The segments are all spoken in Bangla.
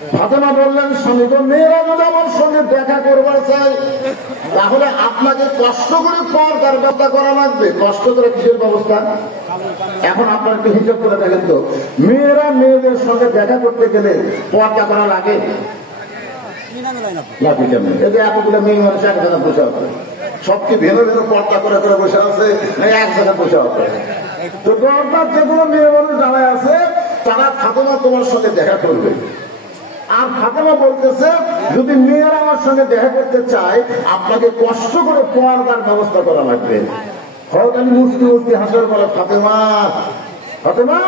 ফাতেমা বললেন, স্বামী গো, মেয়েরা যদি আমার সঙ্গে দেখা করবার চাই তাহলে আপনাকে কষ্ট করে পর্দার ব্যবস্থা করা লাগবে। কষ্ট করে কিসের ব্যবস্থা? এখন আপনার একটু হিসাব করে দেখেন তো, মেয়েরা মেয়েদের সঙ্গে দেখা করতে গেলে পর্দা করা লাগে? এই যে এতগুলো মেয়ে মানুষ এক জায়গায় বসে আছে, সবকে ভেবে ভেবে পর্দা করে করে বসে আছে, এক জায়গায় বসে আছে। তো পর্দার যেগুলো মেয়ে মানুষ দাঁড়ায় আছে তারা ফাতেমা তোমার সঙ্গে দেখা করবে। আর ফাতেমা বলতেছে, যদি মেয়েরা আমার সঙ্গে দেখা করতে চায় আপনাকে কষ্ট করে পর্দার ব্যবস্থা করা লাগবে। হয়তো আমি মুস্তি মুস্তি হাসার বলে, ফাতেমা ফাতেমা,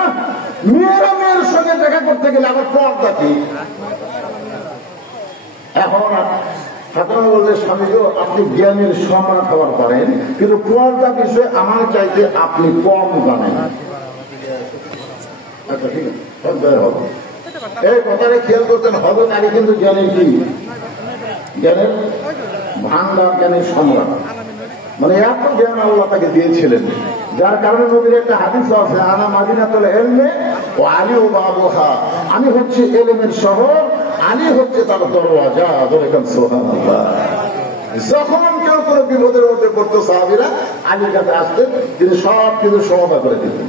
মেয়েরা মেয়ের সঙ্গে দেখা করতে গেলে আবার পর্দা কি? এখন ফাতেমা বললে, স্বামী গো, আপনি জ্ঞানের সম্মান হওয়ার পারেন, কিন্তু পর্দা বিষয়ে আমার চাইতে আপনি কম জানেন। আচ্ছা ঠিক আছে, হবে এই কথাটা খেয়াল করতেন। হবে নারী কিন্তু জ্ঞানের কি? জ্ঞানের ভান্ডার, জ্ঞানের সম্রাট। মানে এত জ্ঞান আল্লাহ তাকে দিয়েছিলেন, যার কারণে নবীর একটা হাদিস আছে, আনা মাদিনাতুল ইলমি ওয়া আলী বাবুহা, আমি হচ্ছে ইলমের শহর, আলী হচ্ছে তার দরওয়াজা। বলেন সুবহানাল্লাহ। যখন কেউ কোনো বিপদের মধ্যে পড়তো সাহাবীরা আলীর কাছে আসতেন, তিনি সব কিছু সমাধান করে দিতেন।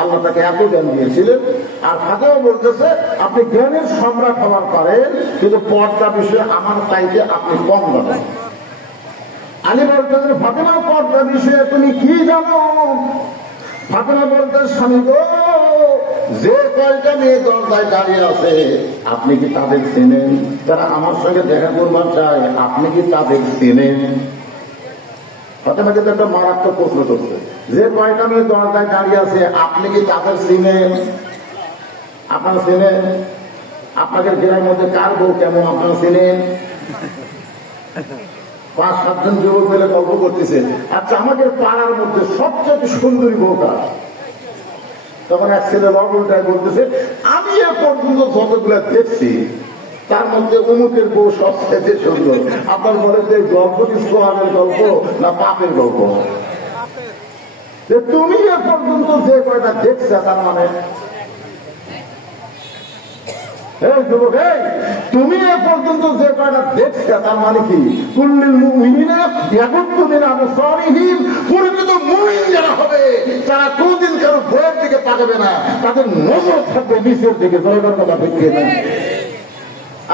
আল্লাহ তাকে এত জ্ঞান দিয়েছিলেন। আর ফাতেমা বলতেছে, আপনি জ্ঞানের সম্রাট হওয়ার পারেন, কিন্তু পর্দা বিষয়ে আমার চাইতে আপনি কম জানেন। আলী বলতেছেন, ফাতেমা, পর্দা বিষয়ে তুমি কি জানো? ফাতেমা বলতেন, স্বামী গো, যে কয়টা মেয়ে দরজায় দাঁড়িয়ে আছে আপনি কি তাদের চেনেন? যারা আমার সঙ্গে দেখা করবার চায় আপনি কি তাদের চেনেন? ফাতেমা কিন্তু একটা মারাত্মক প্রশ্ন করছে, যে কয়টা মেয়ে দরজায় দাঁড়িয়ে আছে আপনি কি তাদের চিনেন? আপনারা চেনেন? আপনাদের জেলার মধ্যে কার বউ কেমন আপনারা চেনেন? 5-7 জন যুবক মিলে গল্প করতেছেন, আচ্ছা আমাদের পাড়ার মধ্যে সবচেয়ে সুন্দরী বউ কার? তখন এক ছেলে লবণটায় বলতেছে, আমি এ পর্যন্ত যতগুলো দেখছি তার মধ্যে অমুকের বউ সবচেয়ে সুন্দর। আপনার বলে যে গল্প কি সোহাগের গল্প না পাপের গল্প? তুমি এ পর্যন্ত যে কয়টা দেখছ তার মানে, এই যুবক, এই তুমি এ পর্যন্ত যে কয়টা দেখছ তার মানে কি? কুল্লিল মুমিনিনা ইয়াগুদ্দু মিন আবসারিহিম, প্রকৃত মুমিন যারা হবে তারা কোনদিন কারো বউয়ের দিকে তাকাবে না, তাদের নজর থাকবে নিচের দিকে। জনগণ কথা ঠিক না?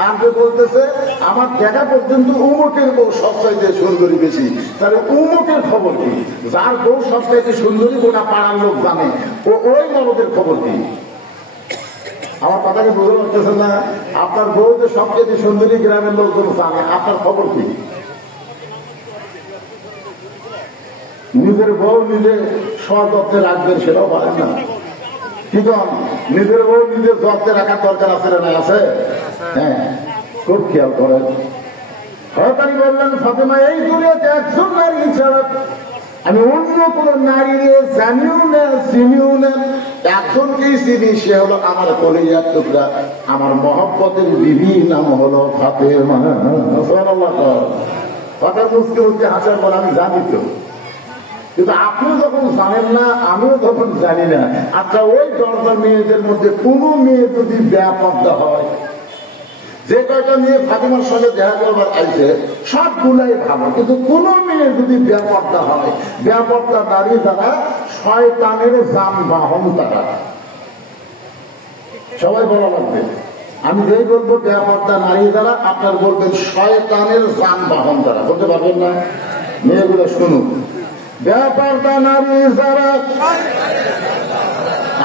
আর যে বলতেছে আমার দেখা পর্যন্ত উমুকের বউ সবচাইতে সুন্দরী বেশি, তাহলে উমুকের খবর কি? যার বউ সবচাইতে সুন্দরী গোটা পাড়ার লোক জানে, ও ওই মরদের খবর কি? আমার কথাকে বুঝতে পারতেছে না? আপনার বউ যে সবচেয়ে সুন্দরী গ্রামের লোকজন জানে, আপনার খবর কি? নিজের বউ নিজে সযত্নে রাখবেন সেটাও পারেন না। কি কম, নিজের বউ নিজের যত্নে রাখার দরকার আছে না? আছে। হ্যাঁ, খুব খেয়াল করেন। হয়তো বললেন, ফাতেমা, এই দুনিয়াতে একজন নারী ছাড়া আমি অন্য কোন নারী জানিও না, চিনিও না। একজনকেই চিনি, সে হলো আমার কলিজার টুকরা, আমার মহব্বতের বিবি, নাম হলো ফাতেমা। কথা মুসকে মুসকে হাসার পর আমি জানি তো, কিন্তু আপনি যখন জানেন না আমিও তখন জানি না। আচ্ছা, ওই দরজার মেয়েদের মধ্যে কোন মেয়ে যদি বেপর্দা হয়, যে কয়টা মেয়ে ফাতেমার সঙ্গে দেখা করবার আইছে সবগুলাই ভালো, কিন্তু কোন মেয়ে যদি বেপর্দা হয়, বেপর্দা নারী দ্বারা শয়তানের যানবাহন তারা। সবাই বলা লাগবে, আমি যেই বলবো বেপর্দা নারী দ্বারা, আপনার বলবেন শয়তানের যানবাহন দ্বারা। বলতে পারবেন না? মেয়েগুলো শুনুন, বেপর্দা নারী যারা,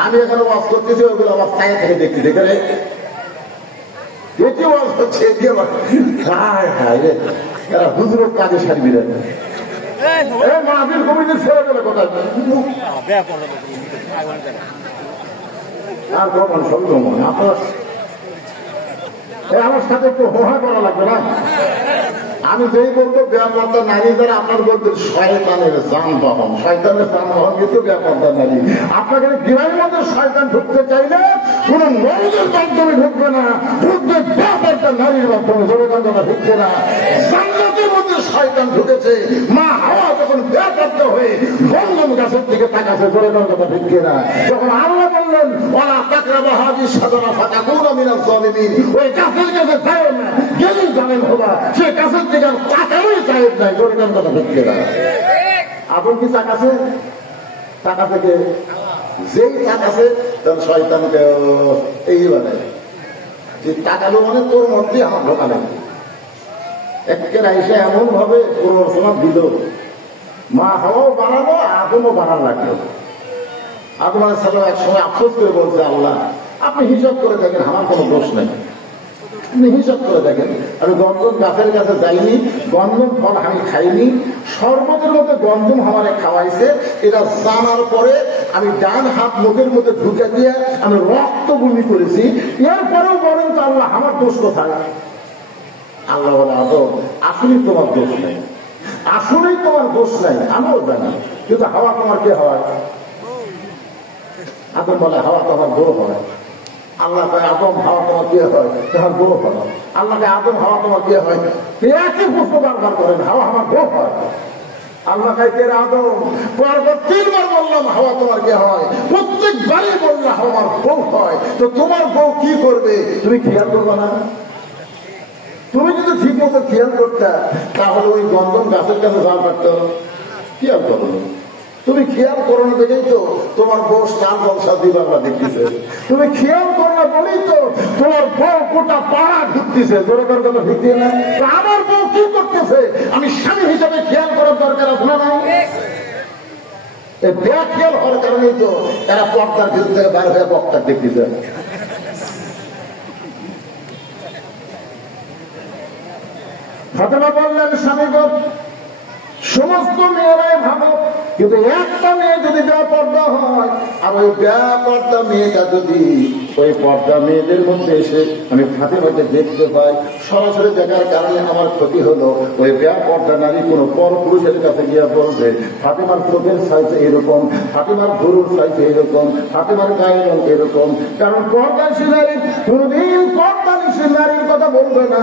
আমি এখানে ওয়াজ করতেছি, ওইগুলো আবার ছায়া থেকে দেখতে দেখে এটি ওয়াজ হচ্ছে, এরা হুজুরের কাজে সারবি রে, মাহফিল কমিটির ছেড়ে গেলে কোথায়? আর কখন সঙ্গমন আপনার আমার সাথে একটু হোহা করা লাগবে না? আমি যেই বলবো বেপর্দা নারী দ্বারা, আপনার বলবেন শয়তানের যানবাহন। শয়তানের যানবাহন কিন্তু বেপর্দা নারী। আপনাকে গ্রামের মধ্যে শয়তান ঢুকতে চাইলে কোন মরদের মাধ্যমে ঢুকবে না, ঢুকবে বেপর্দা নারীর মাধ্যমে। জনগণতা ঢুকবে না। জান্নাতের মধ্যে শয়তান ঢুকেছে, মা হাওয়া যখন বেপর্দা হয়ে গন্ধম গাছের দিকে তাকাছে। জনগণতা ঢুকবে না। যখন আল্লাহ বললেন বললেন ওয়ালা তাকরাবু হাযিহি শাজারা ফাতাকুনা মিনাজ জালিমিন, ওই গাছের কাছে যাও না, গেলেই জালেম হবা। সে গাছের দিকে তাকানোই জায়েজ নাই। জোরকান কথা ঠিক না? আদম কি তাকাছে? টাকা থেকে যেই তাকাছে তখন শয়তানকে এই মানে যে টাকালো মানে তোর মধ্যে আমার ঢোকালে একের আইসে এমন ভাবে প্ররোচনা দিল, মা হাওয়াও বাড়ালো, আদমও বাড়ান লাগলো। আদম আলাইহিস সালাম এক সময় আফসোস করে বলছে, আল্লাহ আপনি হিসাব করে দেখেন, আমার কোনো দোষ নেই, আপনি হিসাব করে দেখেন, আমি গন্ধম গাছের কাছে যাইনি, গন্ধম ফল আমি খাইনি, শরবতের মধ্যে গন্ধম আমারে খাওয়াইছে, এটা জানার পরে আমি ডান হাত মুখের মধ্যে ঢুকে দিয়ে আমি রক্ত বমি করেছি, এরপরেও বলেন তো আল্লাহ আমার দোষ কোথায়? আল্লাহ বলে, আদম আসলেই তোমার দোষ নেই, আসলেই তোমার দোষ নাই, আমিও জানি, কিন্তু হাওয়া তোমার কে হয়? আদম বলে, হাওয়া তোমার বউ হয়। আল্লাহ কয়, আদম হাওয়া তোমার কে হয়? তোমার বউ হয়। আল্লাহকে আদম হাওয়া তোমার কে হয়? একই প্রশ্ন বারবার করেন, হাওয়া আমার বউ হয়। আল্লাহ কয়, কে আদম? পরপর 3 বার বললাম হাওয়া তোমার কে হয়, প্রত্যেকবারই বললাম হাওয়া আমার বউ হয়। তো তোমার বউ কি করবে তুমি খেয়াল করবে না? তুমি যদি ঠিক মতো খেয়াল করতে তাহলে ওই গন্ধম গাছের কাছে যাওয়া পারত, খেয়াল করো। তুমি খেয়াল করো না দেখেই তো তোমার বউ স্টার বংশা দিবাংলা দেখতেছে, তুমি খেয়াল করো না বলেই তো তোমার বউ গোটা পাড়া ঢুকতেছে। দরকার কথা ঢুকতে না, আমার বউ কি করতেছে আমি স্বামী হিসাবে খেয়াল করার দরকার আছে না? খেয়াল হওয়ার কারণেই তো এরা পর্দার ভিতর থেকে বাইরে হয়ে বক্তা দেখতেছে। ফাতেমা বললেন, স্বামী গো, সমস্ত মেয়েরাই ভালো, কিন্তু একটা মেয়ে যদি বেপর্দা হয়, আর ওই বেপর্দা মেয়েটা যদি ওই পর্দা মেয়েদের মধ্যে এসে আমি ফাতেমাকে দেখতে পাই, সরাসরি দেখার কারণে আমার ক্ষতি হলো। ওই বেপর্দা নারী কোনো পর পুরুষের কাছে গিয়া বলবে, ফাতেমার চোখের সাইজ এরকম, ফাতেমার গরুর সাইজ এরকম, ফাতেমার গায়ের রঙ এরকম। কারণ পর্দাশী নারী কোনদিন পর্দানিশী নারীর কথা বলবে না।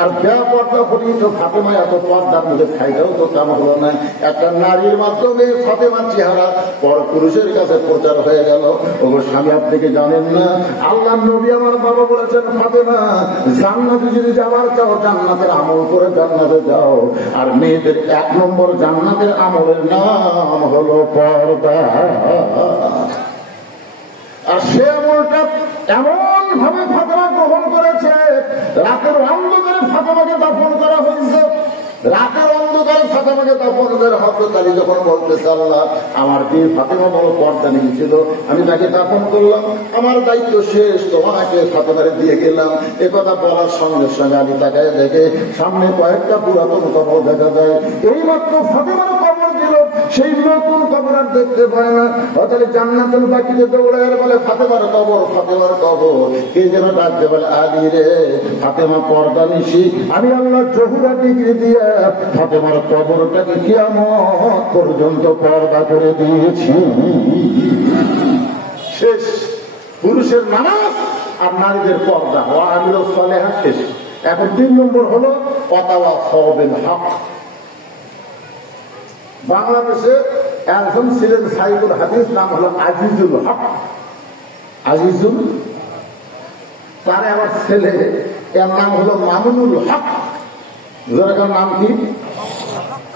আর বেপর্দা হলেই তো ফাতেমা এত পর্দার মধ্যে খাইলেও তো তেমন হলো না। একটা নারীর মাধ্যমে ফাতেমার চেহারা পর পুরুষের কাছে প্রচার হয়ে গেল। ওগো স্বামী, আপনি কি জানেন না আল্লাহ নবী আমার বাবা বলেছেন, ফাতেমা জান্নাতে যদি যাওয়ার চাও জান্নাতের আমল করে জান্নাতে যাও। আর মেয়েদের 1 নম্বর জান্নাতের আমলের নাম হলো পর্দা। আর সে আমলটা এমন ভাবে ফাতেমা গ্রহণ করেছে, রাতের অন্ধকারে ফাতেমাকে দাফন করা হয়েছে। রাতের অন্ধকারে ফাতেমাকে দাফন করে হযরত আলী যখন বলতেছে, আল্লাহ আমার কি ফাতেমা বড় পর্দা নিয়েছিল, আমি তাকে দাফন করলাম, আমার দায়িত্ব শেষ, তোমাকে ফাতেমারে দিয়ে গেলাম। এ কথা বলার সঙ্গে সঙ্গে আমি তাকায় দেখে সামনে কয়েকটা পুরাতন কবর দেখা যায়। এইমাত্র ফাতেমার কবর দিল, সেই নতুন কবর আর দেখতে পায় না। অতলে জান্নাতুল বাকিতে দৌড়ায় বলে, ফাতেমার কবর, ফাতেমার কবর। কে যেন ডাকতে বলে, আলী রে, ফাতেমা পর্দা নিশি, আমি আল্লাহ জহুরা ডিগ্রি দিয়ে ফাতেমার কবরটাকে কিয়ামত পর্যন্ত পর্দা করে দিয়েছি। শেষ। পুরুষের নামাজ আর নারীদের পর্দা হওয়া আমির সালেহা শেষ। এখন 3 নম্বর হলো ওয়াতাওয়াসাউ বিল হক। বাংলাদেশে একজন ছিলেন সাইদুল হাদিস, নাম হলো আজিজুল হক। আজিজুল, তার আমার ছেলে, এর নাম হলো মামুনুল হক। যার নাম কি?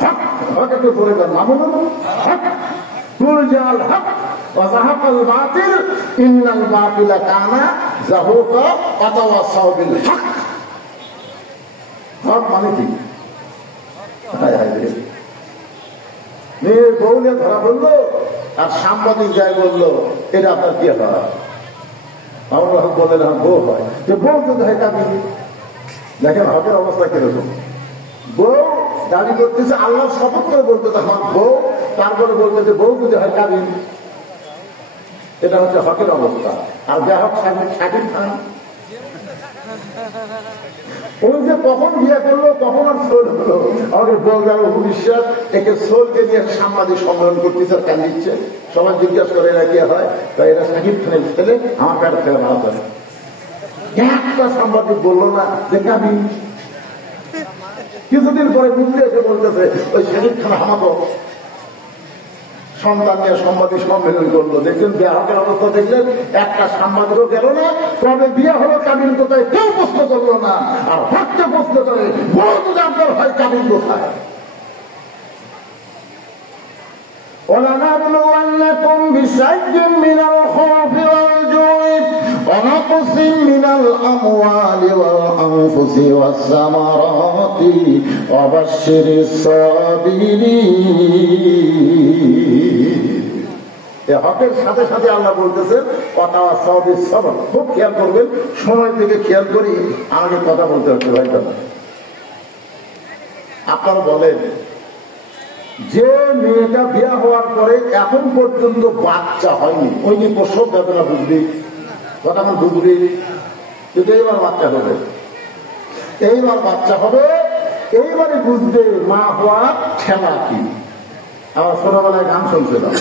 হক। হক একটু করে দেন, মামুনুল হক। তুলজাল হক ওয়া যাহাকাল বাতিল ইন্নাল বাতিলা কানা যাহুকা ওয়াতাওয়াসাউ বিল হক। হক মানে কি? মেয়ে বউলে ধরা বললো, আর সাংবাদিক যাই বললো, এটা আপনার কি হয়? আমরা বলে না বউ হয়, যে বউ যদি হয় কাবি। দেখেন হকের অবস্থা কিরকম। বউ দাবি করতেছে, আল্লাহ শপথ করে বলতেছে হক বউ, তারপরে বলতেছে বউ যদি হয় কাবি। এটা হচ্ছে হকের অবস্থা। আর যা হক শাকিব খান, ওই যে কখন বিয়ে করলো, কখন আর সোল হলো। আমাদের বউগার বিশ্বাস, একে সোলকে নিয়ে সাংবাদিক সম্মেলন করতেছে, কেন দিচ্ছে। সবাই জিজ্ঞাসা করে এরা কে হয়, তাই এরা শাকিব খানের ছেলে, আমার কার ছেলে ভালো করে। একটা সাংবাদিক বললো না যে কাবি। কিছুদিন পরে বুঝতে এসে বলতেছে ওই শাকিব খান আমাকে সন্তান নিয়ে সাংবাদিক সম্মেলন করলো, দেখলেন গ্রাহকের অবস্থা দেখলেন, একটা সাংবাদিকও গেল না, কবে বিয়ে হলো কাবিন কোথায় কেউ প্রশ্ন করলো না, আর হচ্ছে প্রশ্ন করে বড় দরকার হয় কাবিন কোথায়। ولنبلونكم بشيء من الخوف والجوع ونقص من الأموال والأنفس والثمرات وبشر الصابرين। হকের সাথে সাথে আল্লাহ বলতেছেন খুব খেয়াল করবেন, সময় থেকে খেয়াল করি আমাকে কথা বলতে হচ্ছে ভাই। আপনারা বলেন যে মেয়েটা বিয়ে হওয়ার পরে এখন পর্যন্ত বাচ্চা হয়নি, ওই যে প্রসব বেদনা বুঝবি, কথা আমার বুঝবি, কিন্তু এইবার বাচ্চা হবে, এইবার বাচ্চা হবে, এইবারে বুঝবে মা হওয়ার ঠেলা কি। আমার ছোটবেলায় গান শুনছিলাম,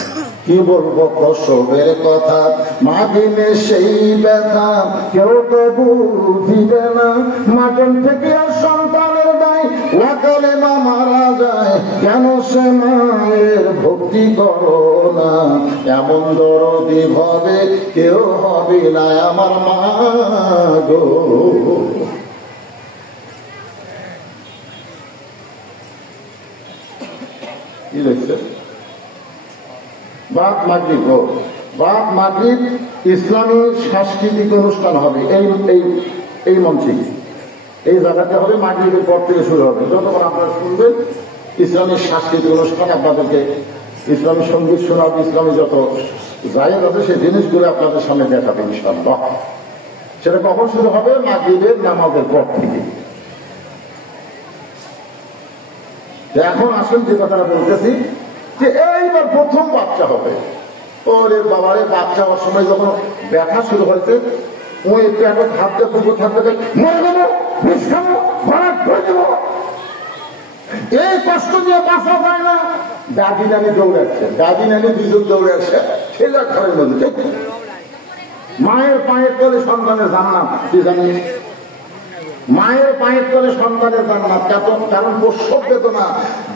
কি বলবো প্রসবের কথা, মা দিনে সেই ব্যথা কেউ তো বুঝিবে না, মাটন থেকে আর সন্তানের দায় ওয়াকালে মা মারা যায়, কেন সে মায়ের ভক্তি করো না, এমন দরদি ভাবে কেউ হবে না আমার মা গো। কি দেখছে বাপ মাগরিব, বাপ মাগরিব ইসলামী সাংস্কৃতিক অনুষ্ঠান হবে এই মঞ্চে, এই জায়গাতে হবে, মাগরিবের পর থেকে শুরু হবে। যতক্ষণ আপনারা শুনবেন ইসলামী সাংস্কৃতিক অনুষ্ঠান, আপনাদেরকে ইসলামী সঙ্গীত শোনাবে, ইসলামী যত জায়েজ আছে সেই জিনিসগুলো আপনাদের সামনে দেখাবে ইনশাআল্লাহ। সেটা কখন শুরু হবে? মাগরিবের নামাজের পর থেকে। এখন আসেন যে কথাটা বলতেছি, যে এইবার প্রথম বাচ্চা হবে, ওরে বাবারে বাচ্চা হওয়ার সময় যখন ব্যথা শুরু হয়েছে, ওই একটু এখন হাতটা পুকুর থাকতে মরে যাবো, বিষ খাবো, ভরাট করে দেবো, এই কষ্ট দিয়ে বাঁচা যায় না। দাদি নানি দৌড়াচ্ছে, দাদি নানি দুজন দৌড়ে আসছে ছেলে ঘরের মধ্যে, মায়ের পায়ের তলে সন্তানের জান্নাত। কি জানি মায়ের পায়ের তলে সন্তানের জান্নাত, কারণ প্রসব বেদনা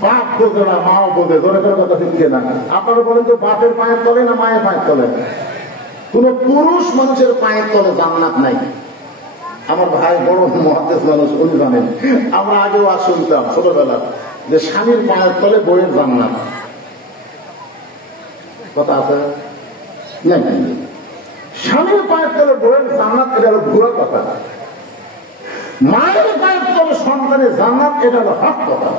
বাপ বোঝে না, মাও বোঝে, ধরে ধরে কথা শিখছে না। আপনারা বলেন তো বাপের পায়ের তলে না মায়ের পায়ের তলে? কোন পুরুষ মানুষের পায়ের তলে জান্নাত নাই। আমার ভাই বড় মুহাদ্দিস মানুষ, উনি জানেন, আমরা আগেও আর শুনতাম ছোটবেলা যে স্বামীর পায়ের তলে বইয়ের জান্নাত, কথা আছে না? স্বামীর পায়ের তলে বইয়ের জান্নাত, এটা হলো ভুয়া কথা। মায়ের পায়ের তলে সন্তানের জান্নাত, এটা হলো হক কথা।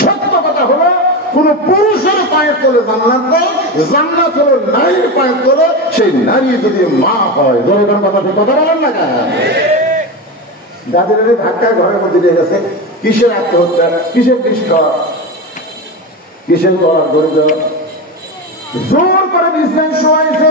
সত্য কথা হলো কোন পুরুষের পায়ের তলে জান্নাত নেই, জান্নাত হলো নারীর পায়ের তলে, সেই নারী যদি মা হয়। জনগণ কথা বলেন না কেন? দাদির ধাক্কায় ঘরের মধ্যে দিয়ে গেছে, কিসের আত্মহত্যা, কিসের বিষ খাওয়া, কিসের করার দরিদ্র, জোর করে বিছনায় শোয়াইছে,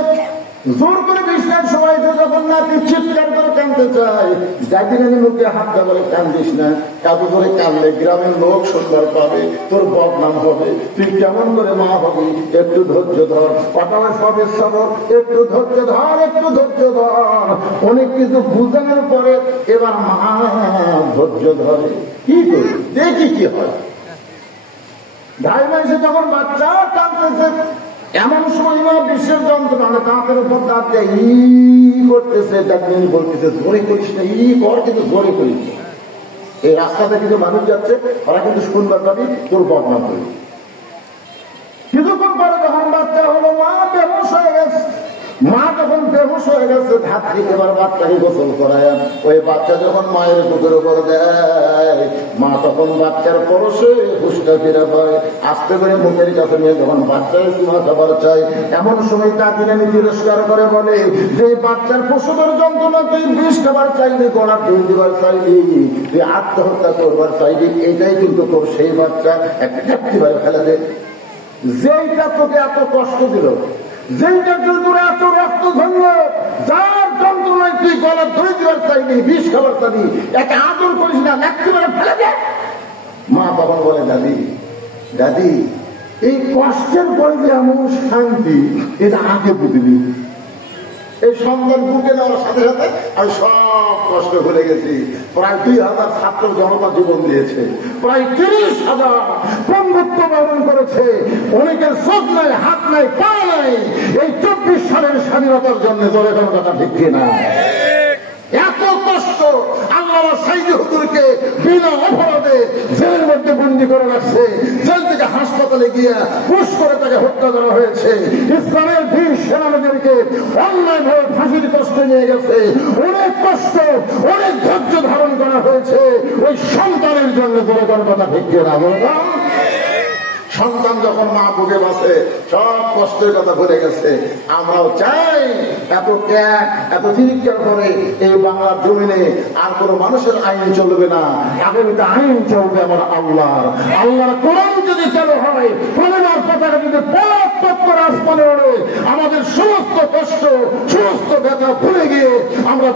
জোর করে বিছনায় শোয়াইছে। যখন নাতি চিৎকার করে কাঁদতে চায়, দাদি নানি মুখে হাতটা বলে কান্দিস না, কাঁদু করে কাঁদলে গ্রামের লোক সুন্দর পাবে, তোর বদনাম হবে, তুই কেমন করে মা হবি, একটু ধৈর্য ধর। পাঠাবে সবে সবর, একটু ধৈর্য ধর, একটু ধৈর্য ধর। অনেক কিছু বুঝানোর পরে এবার মা ধৈর্য ধরে, কি করি দেখি কি হয়। ঢাই মাসে যখন বাচ্চা কাঁদতেছে, এমন সময় মা বিশ্বের যন্ত্রণা দাঁতের উপর দাঁত দেয়, ই করতেছে, ডাক্তারি বলতেছে জোরে করিস না, ই কর, কিন্তু জোরে করিস। এই রাস্তাতে কিছু মানুষ যাচ্ছে, ওরা কিন্তু শুনবার পাবি তোর বদনাম করি। কিছুক্ষণ পরে যখন বাচ্চা হলো, মা বেহুশ হয়ে গেছে। মা যখন বেহুশ হয়ে গেছে, ধাত্রী এবার বাচ্চাকে গোসল করায়, ওই বাচ্চা যখন মায়ের বুকের উপর দেয়, মা তখন বাচ্চার পরশে হুশটা ফিরে পায়। আস্তে করে মুখের কাছে নিয়ে যখন বাচ্চার চুমা খাবার চাই, এমন সময় দাদি নানি তিরস্কার করে বলে যে বাচ্চার প্রসবের যন্ত্রণা তুই বিষ খাবার চাইলি, গলা ধুই দিবার চাইলি, তুই আত্মহত্যা করবার চাইলি, এইটাই কিন্তু তোর সেই বাচ্চা একটা চাকরিবারে ফেলে দে। যেইটা তোকে এত কষ্ট দিল, যেইটা তোর এত রক্ত ধরল, যার যন্ত্রণায় তুই গলা ধরে দেওয়ার চাইবি, বিষ খাবার চাইবি, একে আদর করিস না, একেবারে ফেলে দে। মা তখন বলে দাদি, দাদি এই কষ্টের পরে যে এমন শান্তি, এটা আগে বুঝলি। এই সন্তান বুকে নেওয়ার সাথে সাথে আমি সব কষ্ট ভুলে গেছি। প্রায় 2000 ছাত্র জনতা জীবন দিয়েছে, প্রায় 30,000 বন্ধুত্ব বরণ করেছে, অনেকের চোখ নাই, হাত নাই, পা নাই, এই 24 সালের স্বাধীনতার জন্য। জোরে কোনো কথা ঠিক কিনা? এত কষ্ট আল্লামা সাইদি হুজুরকে বিনা অপরাধে জেলের মধ্যে বন্দি করে রাখছে, জেল থেকে হাসপাতালে গিয়ে পুশ করে তাকে হত্যা করা হয়েছে। ইসলামের বীর সেনানীদেরকে অন্যায়ভাবে ফাঁসির কষ্টে নিয়ে গেছে, অনেক কষ্ট, অনেক ধৈর্য ধারণ করা হয়েছে ওই সন্তানের জন্য। বলে কোনো কথা ঠিক না বলতাম? সন্তান যখন মা বুকে বাসে সব কষ্টের কথা ভুলে গেছে। আমরাও চাই এত ত্যাগ, এত চিৎকার করে এই বাংলার জমিনে আর কোন মানুষের আইন চলবে না, আগামীতে আইন চলবে আমার আল্লাহর। আল্লাহর কোরআন যদি চালু হয়, কোরআনের পতাকা যদি পথ পথ করে আসমানে ওড়ে, আমাদের সমস্ত কষ্ট, সমস্ত ব্যথা ভুলে গিয়ে আমরা